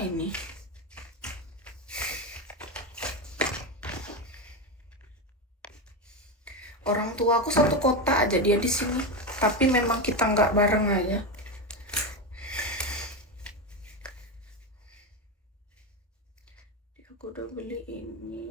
ini. Orang tua aku satu kota aja dia di sini, tapi memang kita nggak bareng aja. Aku udah beli ini.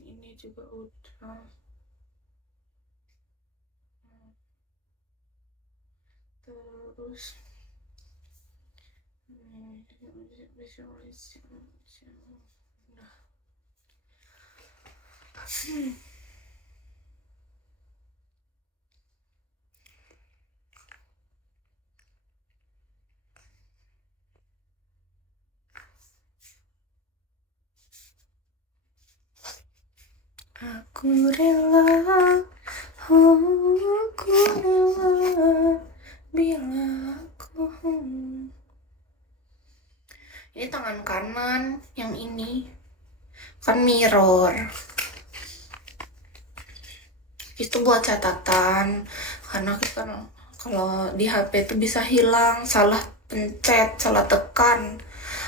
Ini juga udah. Terus nah. Aku rela, aku rela, bila aku. Ini tangan kanan, yang ini kan mirror. Itu buat catatan, karena kita kalau di HP itu bisa hilang, salah pencet, salah tekan.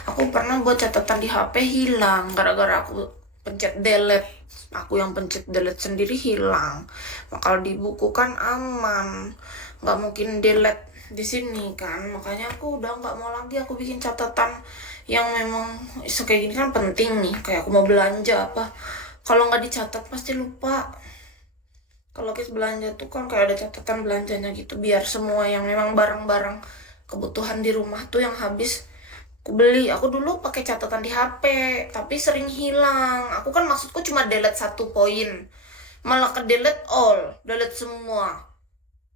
Aku pernah buat catatan di HP hilang gara-gara aku pencet delete. Aku yang pencet delete sendiri hilang. Kalau di buku kan aman, nggak mungkin delete di sini kan. Makanya aku udah nggak mau lagi aku bikin catatan yang memang kayak gini kan penting nih. Kayak aku mau belanja apa, kalau nggak dicatat pasti lupa. Kalau kita belanja tuh kan kayak ada catatan belanjanya gitu, biar semua yang memang barang-barang kebutuhan di rumah tuh yang habis aku beli. Aku dulu pakai catatan di HP, tapi sering hilang. Aku kan maksudku cuma delete 1 poin, malah ke delete all, delete semua,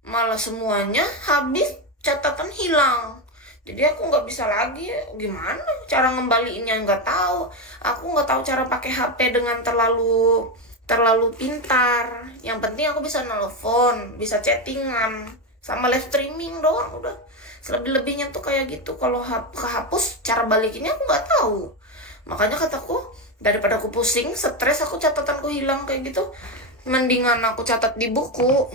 malah semuanya habis, catatan hilang. Jadi aku nggak bisa lagi, gimana cara ngembaliinnya nggak tahu. Aku nggak tahu cara pakai HP dengan terlalu pintar. Yang penting aku bisa nelfon, bisa chattingan, sama live streaming doang udah. Selebih-lebihnya tuh kayak gitu. Kalau kehapus, cara balikinnya aku nggak tahu. Makanya kataku, daripada aku pusing, stres, aku catatanku hilang kayak gitu, mendingan aku catat di buku.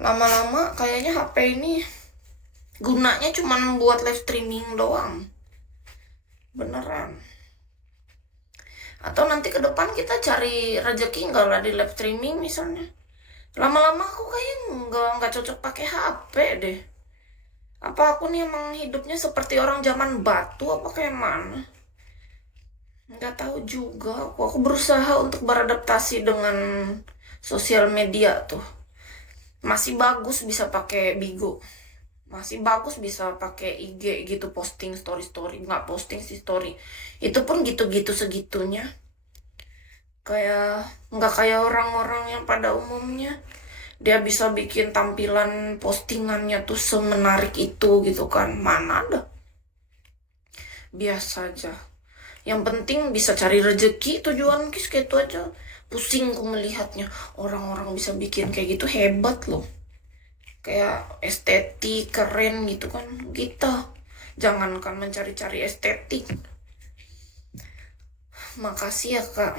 Lama-lama kayaknya HP ini gunanya cuma buat live streaming doang, beneran. Atau nanti ke depan kita cari rezeki nggak lah di live streaming misalnya. Lama-lama aku kayaknya nggak cocok pakai HP deh. Apa aku nih emang hidupnya seperti orang zaman batu apa kayak mana? Nggak tahu juga. Aku berusaha untuk beradaptasi dengan sosial media tuh. Masih bagus bisa pakai Bigo. Masih bagus bisa pakai IG gitu, posting story, nggak posting sih story. Itu pun gitu-gitu segitunya. Kayak nggak kayak orang-orang yang pada umumnya. Dia bisa bikin tampilan postingannya tuh semenarik itu gitu kan. Mana ada. Biasa aja. Yang penting bisa cari rezeki, tujuan kis kayak itu aja. Pusing ku melihatnya. Orang-orang bisa bikin kayak gitu hebat loh. Kayak estetik, keren gitu kan. Kita jangankan mencari-cari estetik. Makasih ya Kak.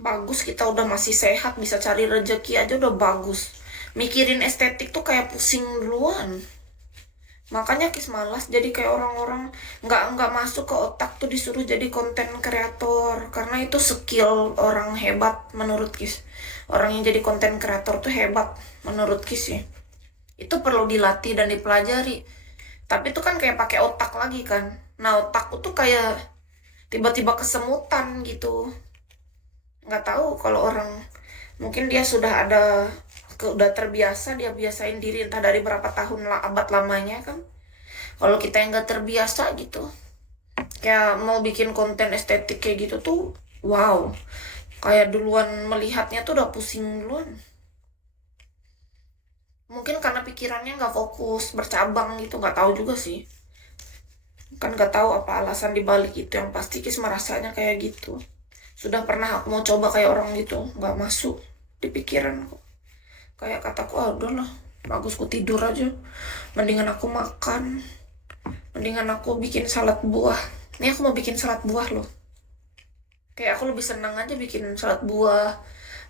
Bagus kita udah masih sehat, bisa cari rezeki aja udah bagus. Mikirin estetik tuh kayak pusing duluan. Makanya Kis malas jadi kayak orang-orang nggak masuk ke otak tuh disuruh jadi konten kreator, karena itu skill orang hebat menurut Kis. Orang yang jadi konten kreator tuh hebat menurut Kis ya. Itu perlu dilatih dan dipelajari. Tapi itu kan kayak pakai otak lagi kan. Nah otakku tuh kayak tiba-tiba kesemutan gitu. Nggak tahu kalau orang mungkin dia udah terbiasa, dia biasain diri entah dari berapa tahun lah, abad lamanya kan. Kalau kita yang nggak terbiasa gitu, kayak mau bikin konten estetik kayak gitu tuh, wow, kayak duluan melihatnya tuh udah pusing duluan. Mungkin karena pikirannya nggak fokus, bercabang gitu, nggak tahu juga sih. Kan nggak tahu apa alasan dibalik itu, yang pasti Kis merasanya kayak gitu. Sudah pernah aku mau coba kayak orang gitu, nggak masuk di pikiran aku. Kayak kataku, udahlah, Bagus ku tidur aja. Mendingan aku makan. Mendingan aku bikin salad buah. Ini aku mau bikin salad buah loh. Kayak aku lebih senang aja bikin salad buah.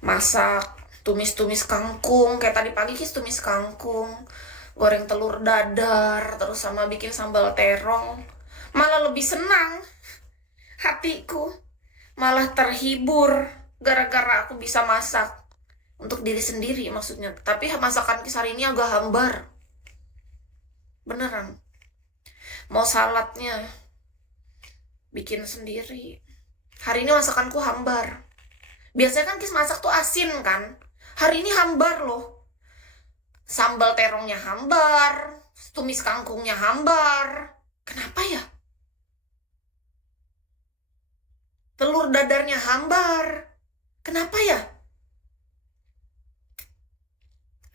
Masak, tumis-tumis kangkung. Kayak tadi pagi kis tumis kangkung. Goreng telur dadar. Terus sama bikin sambal terong. Malah lebih senang. Hatiku malah terhibur. Gara-gara aku bisa masak. Untuk diri sendiri maksudnya. Tapi masakan kis hari ini agak hambar. Beneran. Mau saladnya bikin sendiri. Hari ini masakanku hambar. Biasanya kan kis masak tuh asin kan. Hari ini hambar loh. Sambal terongnya hambar. Tumis kangkungnya hambar. Kenapa ya? Telur dadarnya hambar. Kenapa ya?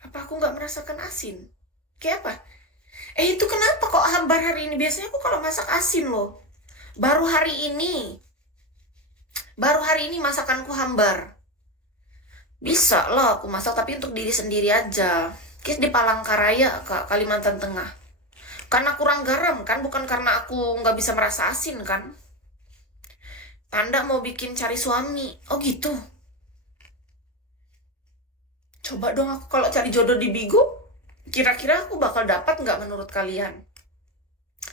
Apa aku nggak merasakan asin? Kayak apa? Itu kenapa kok hambar hari ini? Biasanya aku kalau masak asin loh. Baru hari ini masakanku hambar. Bisa lah aku masak tapi untuk diri sendiri aja. Kis di Palangkaraya, Kak, Kalimantan Tengah. Karena kurang garam kan, bukan karena aku nggak bisa merasa asin kan. Tanda mau bikin cari suami. Oh gitu. Coba dong aku kalau cari jodoh di Bigo, kira-kira aku bakal dapat nggak menurut kalian?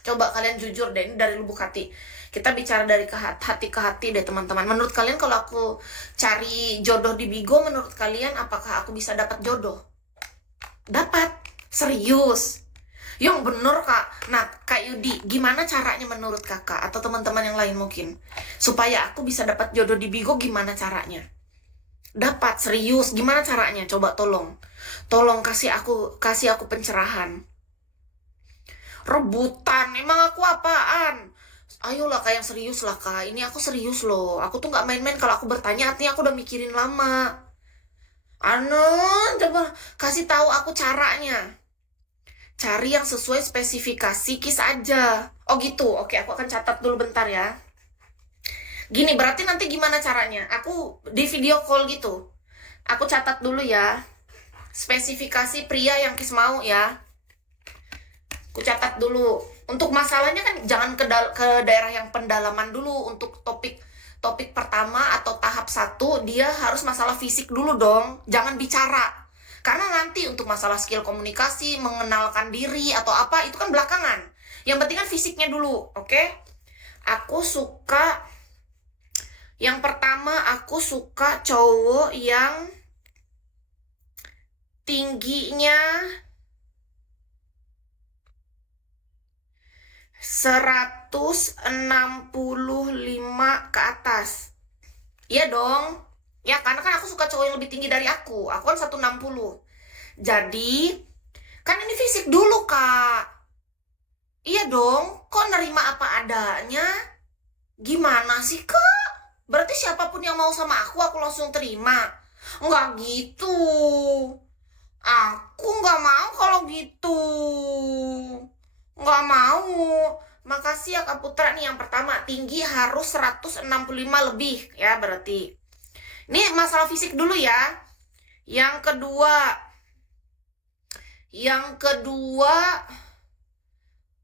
Coba kalian jujur deh, ini dari lubuk hati. Kita bicara dari hati ke hati deh teman-teman. Menurut kalian kalau aku cari jodoh di Bigo, menurut kalian apakah aku bisa dapat jodoh? Dapat. Serius. Yang bener Kak. Nah Kak Yudi, gimana caranya menurut kakak? Atau teman-teman yang lain mungkin? Supaya aku bisa dapat jodoh di Bigo, gimana caranya? Dapat, serius. Gimana caranya? Coba tolong. Tolong kasih aku pencerahan. Rebutan, emang aku apaan? Ayolah Kak yang serius lah Kak. Ini aku serius loh. Aku tuh nggak main-main kalau aku bertanya. Artinya aku udah mikirin lama. Coba kasih tahu aku caranya. Cari yang sesuai spesifikasi kis aja. Oh gitu. Oke, aku akan catat dulu bentar ya. Gini, berarti nanti gimana caranya? Aku di video call gitu. Aku catat dulu ya. Spesifikasi pria yang kis mau ya. Aku catat dulu. Untuk masalahnya kan jangan ke daerah yang pendalaman dulu. Untuk topik pertama atau tahap 1, dia harus masalah fisik dulu dong. Jangan bicara. Karena nanti untuk masalah skill komunikasi, mengenalkan diri atau apa, itu kan belakangan. Yang penting kan fisiknya dulu, oke? Yang pertama aku suka cowok yang tingginya 165 ke atas. Iya dong. Ya, karena kan aku suka cowok yang lebih tinggi dari aku. Aku kan 160. Jadi, kan ini fisik dulu, Kak. Iya dong. Kok nerima apa adanya? Gimana sih, Kak? Berarti siapapun yang mau sama aku langsung terima. Nggak gitu. Aku nggak mau kalau gitu. Nggak mau. Makasih ya Kak Putra nih. Yang pertama, tinggi harus 165 lebih ya berarti. Ini masalah fisik dulu ya. Yang kedua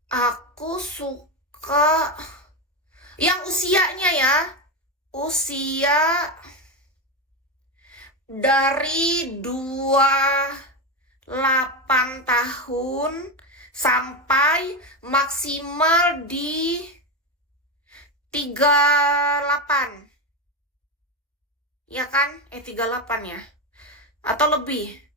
aku suka yang usianya ya. Usia dari 28 tahun sampai maksimal di 38. Ya kan? 38 ya. Atau lebih.